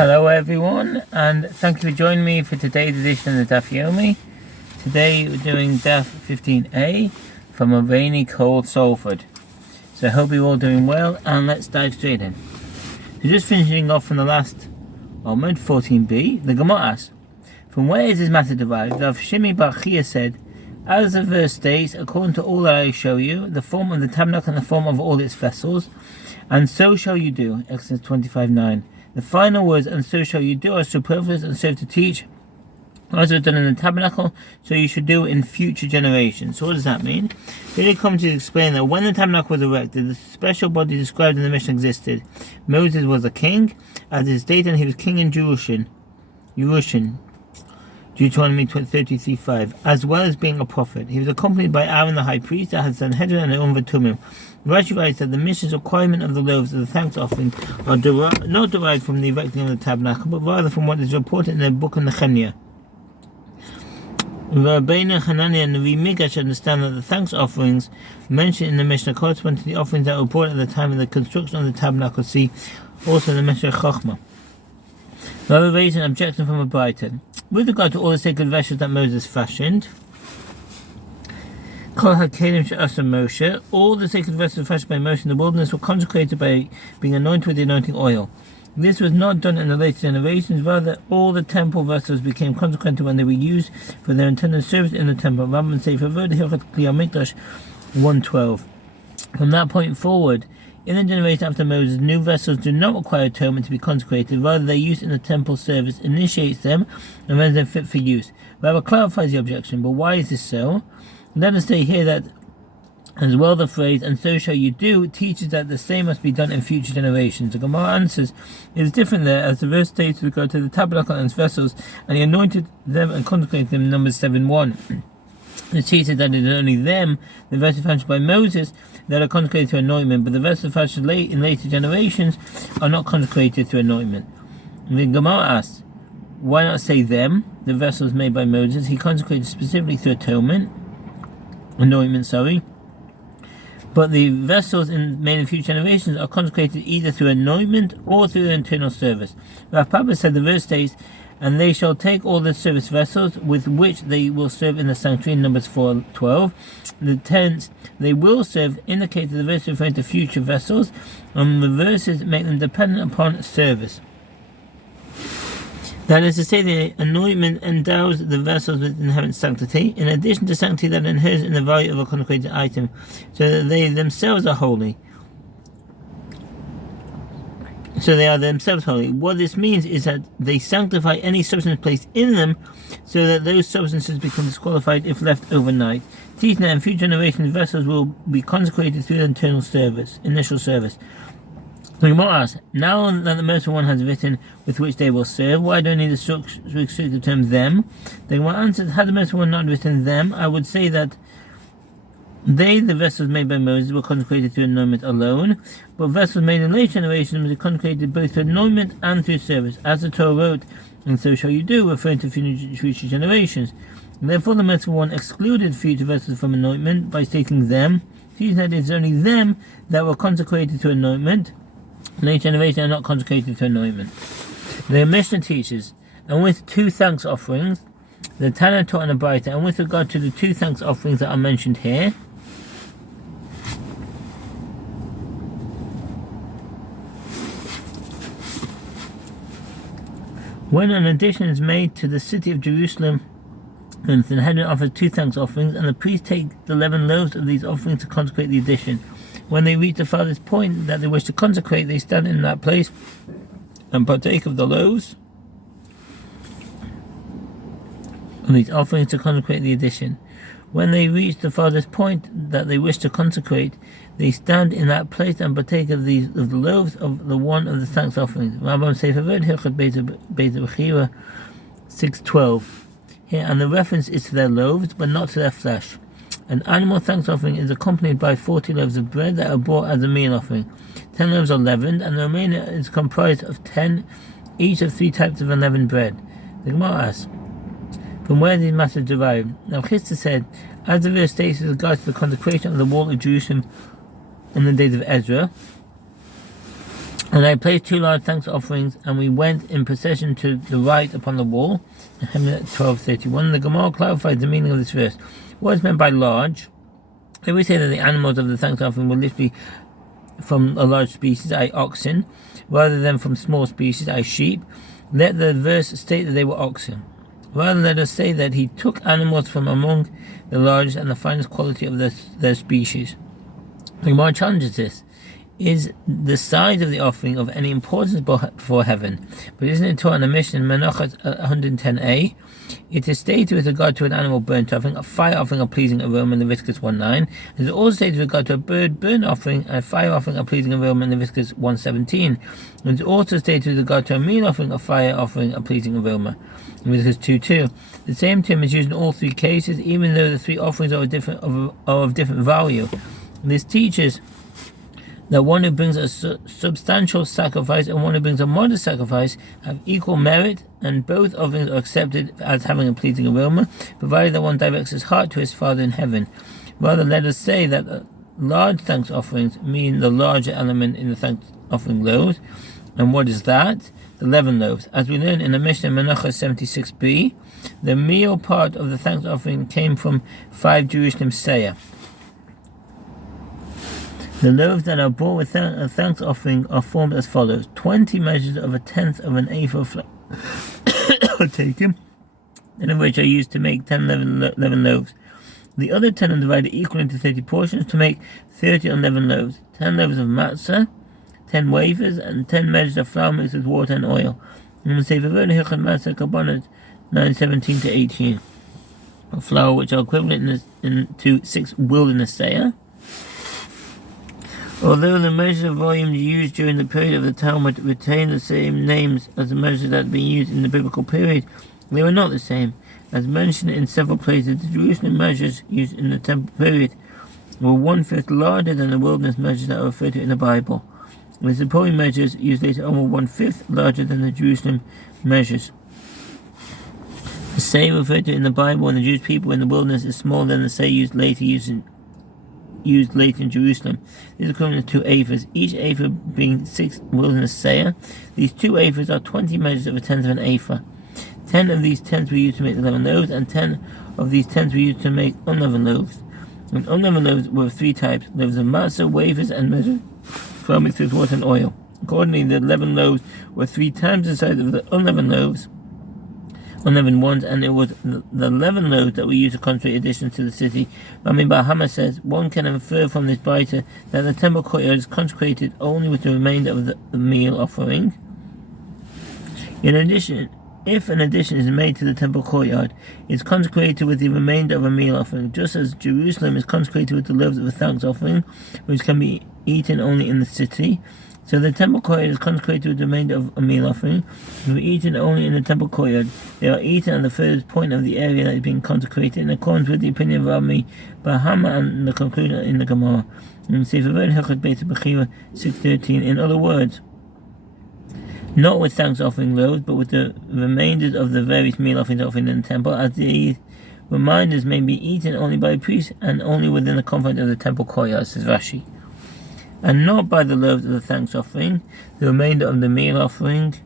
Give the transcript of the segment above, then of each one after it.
Hello everyone, and thank you for joining me for today's edition of the Daf Yomi. Today we're doing Daf 15a from a rainy, cold Salford. So I hope you're all doing well, and let's dive straight in. So just finishing off from the last Omid, 14b, the Gemara asks, from where is this matter derived? Rav Shimi Bar Chia said, as the verse states, according to all that I show you, the form of the tabernacle and the form of all its vessels, and so shall you do, Exodus 25:9. The final words, and so shall you do, are superfluous and serve to teach, as was done in the tabernacle, so you should do in future generations. So what does that mean? Here they come to explain that when the tabernacle was erected, the special body described in the Mishnah existed. Moses was a king, as is stated, and he was king in Jerushan, Deuteronomy 33:5, as well as being a prophet. He was accompanied by Aaron the high priest, that had Sanhedrin and Urim Tumim. Rashi writes that the Mishnah's requirement of the loaves of the thanks offering are not derived from the erecting of the tabernacle, but rather from what is reported in the book of Nehemiah. Rabbeinu Hanani and the Migash understand that the thanks offerings mentioned in the Mishnah correspond to the offerings that were brought at the time of the construction of the tabernacle. See also the Mishnah Chochmah. Rabbi raised an objection from a Brighton. With regard to all the sacred vessels that Moses fashioned, all the sacred vessels fashioned by Moshe in the wilderness were consecrated by being anointed with the anointing oil. This was not done in the later generations, rather all the temple vessels became consecrated when they were used for their intended service in the temple. Rambam Shevuot Daf 1:12. From that point forward, in the generation after Moses, new vessels do not require atonement to be consecrated, rather their use in the temple service initiates them and renders them fit for use. Rabbi clarifies the objection, but why is this so? Let us say here that as well the phrase, and so shall you do, teaches that the same must be done in future generations. The Gemara answers, it is different there, as the verse states with regard to the tabernacle and its vessels, and he anointed them and consecrated them in Numbers 7:1. It teaches that it is only them, the vessels fashioned by Moses, that are consecrated to anointment, but the vessels fashioned in later generations are not consecrated to anointment. The Gemara asks, why not say them, the vessels made by Moses? He consecrated specifically to anointment, but the vessels made in future generations are consecrated either through anointment or through their internal service. Rav Papa said the verse states, and they shall take all the service vessels with which they will serve in the sanctuary, in Numbers 4:12. The tense they will serve indicates the verse referring to future vessels, and the verses make them dependent upon service. That is to say, the anointment endows the vessels with inherent sanctity, in addition to sanctity that inheres in the value of a consecrated item, so that they themselves are holy. So they are themselves holy. What this means is that they sanctify any substance placed in them, so that those substances become disqualified if left overnight. Teaching that in future generations, vessels will be consecrated through their initial service. The Gemara asks, now that the Merciful One has written with which they will serve, why do I need to restrict the term them? The Gemara answers, had the Merciful One not written them, I would say that they, the vessels made by Moses, were consecrated to anointment alone, but vessels made in later generations were consecrated both to anointment and through service, as the Torah wrote, and so shall you do, referring to future generations. Therefore, the Merciful One excluded future vessels from anointment by stating them, teaching that it is only them that were consecrated to anointment. Later generations are not consecrated to anointment. The Mishnah teaches, and with two thanks offerings, the Tana taught in a Braita, and with regard to the two thanks offerings that are mentioned here, when an addition is made to the city of Jerusalem, then the Sanhedrin offers two thanks offerings, and the priests take the 11 loaves of these offerings to consecrate the addition. When they reach the farthest point that they wish to consecrate, they stand in that place and partake of the loaves of these offerings to consecrate the addition. When they reach the farthest point that they wish to consecrate, they stand in that place and partake of the loaves of the one of the thanks offerings. Rambam Shevuot Daf 6:12. Here, and the reference is to their loaves, but not to their flesh. An animal thanks offering is accompanied by 40 loaves of bread that are brought as a meal offering. 10 loaves are leavened, and the remainder is comprised of 10, each of 3 types of unleavened bread. The Gemara asks, from where these matters derive? Now Chisda said, as the verse states with regards to the consecration of the wall of Jerusalem in the days of Ezra, And I placed 2 large thanks offerings, and we went in procession to the right upon the wall. 12:31. The Gemara clarifies the meaning of this verse. What is meant by large? If we say that the animals of the thanks offering were literally from a large species, i.e. oxen, rather than from small species, i.e. sheep, let the verse state that they were oxen. Rather, let us say that he took animals from among the largest and the finest quality of their species. The Gemara challenges this. Is the size of the offering of any importance before heaven? But isn't it taught in the Mishnah in Menachos 110a? It is stated with regard to an animal burnt offering, a fire offering, a pleasing aroma in Leviticus 1:9. It is also stated with regard to a bird burnt offering, a fire offering, a pleasing aroma in Leviticus 1:17. It is also stated with regard to a meal offering, a fire offering, a pleasing aroma in Leviticus 2:2. The same term is used in all 3 cases, even though the 3 offerings are of different value. This teaches that one who brings a substantial sacrifice and one who brings a modest sacrifice have equal merit, and both offerings are accepted as having a pleasing aroma, provided that one directs his heart to his Father in heaven. Rather, let us say that large thanks offerings mean the larger element in the thanks offering loaves. And what is that? The leaven loaves. As we learn in the Mishnah Menachos 76b, the meal part of the thanks offering came from 5 Jerusalem seah. The loaves that are brought with a thanks offering are formed as follows. 20 measures of 1/10 of an ephah of flour are taken, and of which are used to make 10 leaven loaves. The other 10 are divided equally into 30 portions to make 30 unleavened loaves. 10 loaves of matzah, 10 wafers, and 10 measures of flour mixed with water and oil. And we say Shevuot Daf 9:17-18 of flour, which are equivalent to 6 wilderness seah. Although the measures of volume used during the period of the Talmud retain the same names as the measures that had been used in the biblical period, they were not the same. As mentioned in several places, the Jerusalem measures used in the temple period were 1/5 larger than the wilderness measures that are referred to in the Bible. The Zippori measures used later on were 1/5 larger than the Jerusalem measures. The seah referred to in the Bible and the Jewish people in the wilderness is smaller than the seah used later in Jerusalem. This is equivalent to 2 ephahs, each ephah being 6 wilderness seah. These 2 ephahs are 20 measures of 1/10 of an ephah. 10 of these 10s were used to make the leaven loaves, and 10 of these 10s were used to make unleavened loaves. And unleavened loaves were of 3 types: loaves of matzah, wafers, and measured flour mixed with water and oil. Accordingly, the leavened loaves were 3 times the size of the unleavened ones, and it was the leavened loaves that were used to consecrate additions to the city. Rami Bar Hama says, one can infer from this brayta that the temple courtyard is consecrated only with the remainder of the meal offering. In addition, if an addition is made to the temple courtyard, it is consecrated with the remainder of a meal offering, just as Jerusalem is consecrated with the loaves of a thanks offering, which can be eaten only in the city. So the temple courtyard is consecrated with the remainder of a meal offering, which are eaten only in the temple courtyard. They are eaten at the furthest point of the area that is being consecrated, in accordance with the opinion of Rami Bar Hama and the conclusion in the Gemara. In Sefer Hilchot Beis Bechira 6:13. In other words, not with thanks offering loaves, but with the remainders of the various meal offerings offered in the temple, as these reminders may be eaten only by a priest and only within the confines of the temple courtyard, says Rashi. And not by the loaves of the thanks offering. The remainder of the meal offering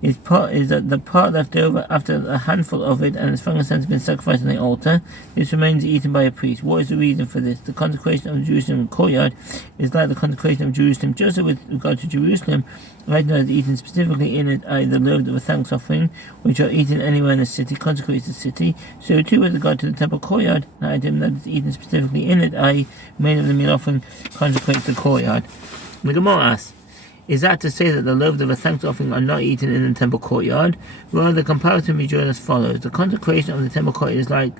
is that the part left over after a handful of it and its frankincense has been sacrificed on the altar. This remains eaten by a priest. What is the reason for this? The consecration of Jerusalem courtyard is like the consecration of Jerusalem. Just as with regard to Jerusalem, items that is eaten specifically in it, i.e. the loaves of a thanks offering, which are eaten anywhere in the city, consecrates the city. So too with regard to the temple courtyard, an item that is eaten specifically in it, i.e. made of the meal offering, consecrates the courtyard. The Gemara asks, is that to say that the loaves of a thanks offering are not eaten in the temple courtyard? Rather, the comparison we draw as follows. The consecration of the temple courtyard is like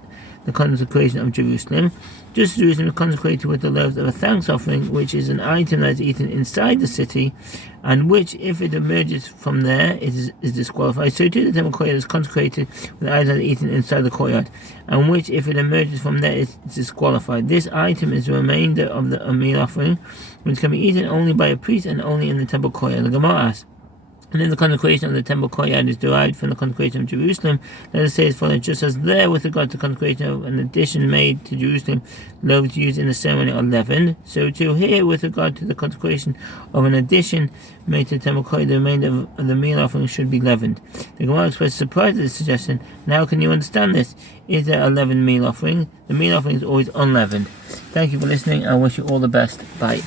the consecration of Jerusalem. Just as Jerusalem is consecrated with the loaves of a thanks offering, which is an item that is eaten inside the city, and which, if it emerges from there, is disqualified. So too the temple courtyard is consecrated with items that are eaten inside the courtyard, and which, if it emerges from there, is disqualified. This item is the remainder of the meal offering, which can be eaten only by a priest and only in the temple courtyard. The Gemara asks, And then the consecration of the temple courtyard is derived from the consecration of Jerusalem. Let us say as follows: just as there, with regard to the consecration of an addition made to Jerusalem, loaves used in the ceremony are leavened, so too here, with regard to the consecration of an addition made to the temple courtyard, the remainder of the meal offering should be leavened. The Gemara expresses surprise at this suggestion. Now, can you understand this? Is there a leavened meal offering? The meal offering is always unleavened. Thank you for listening. I wish you all the best. Bye.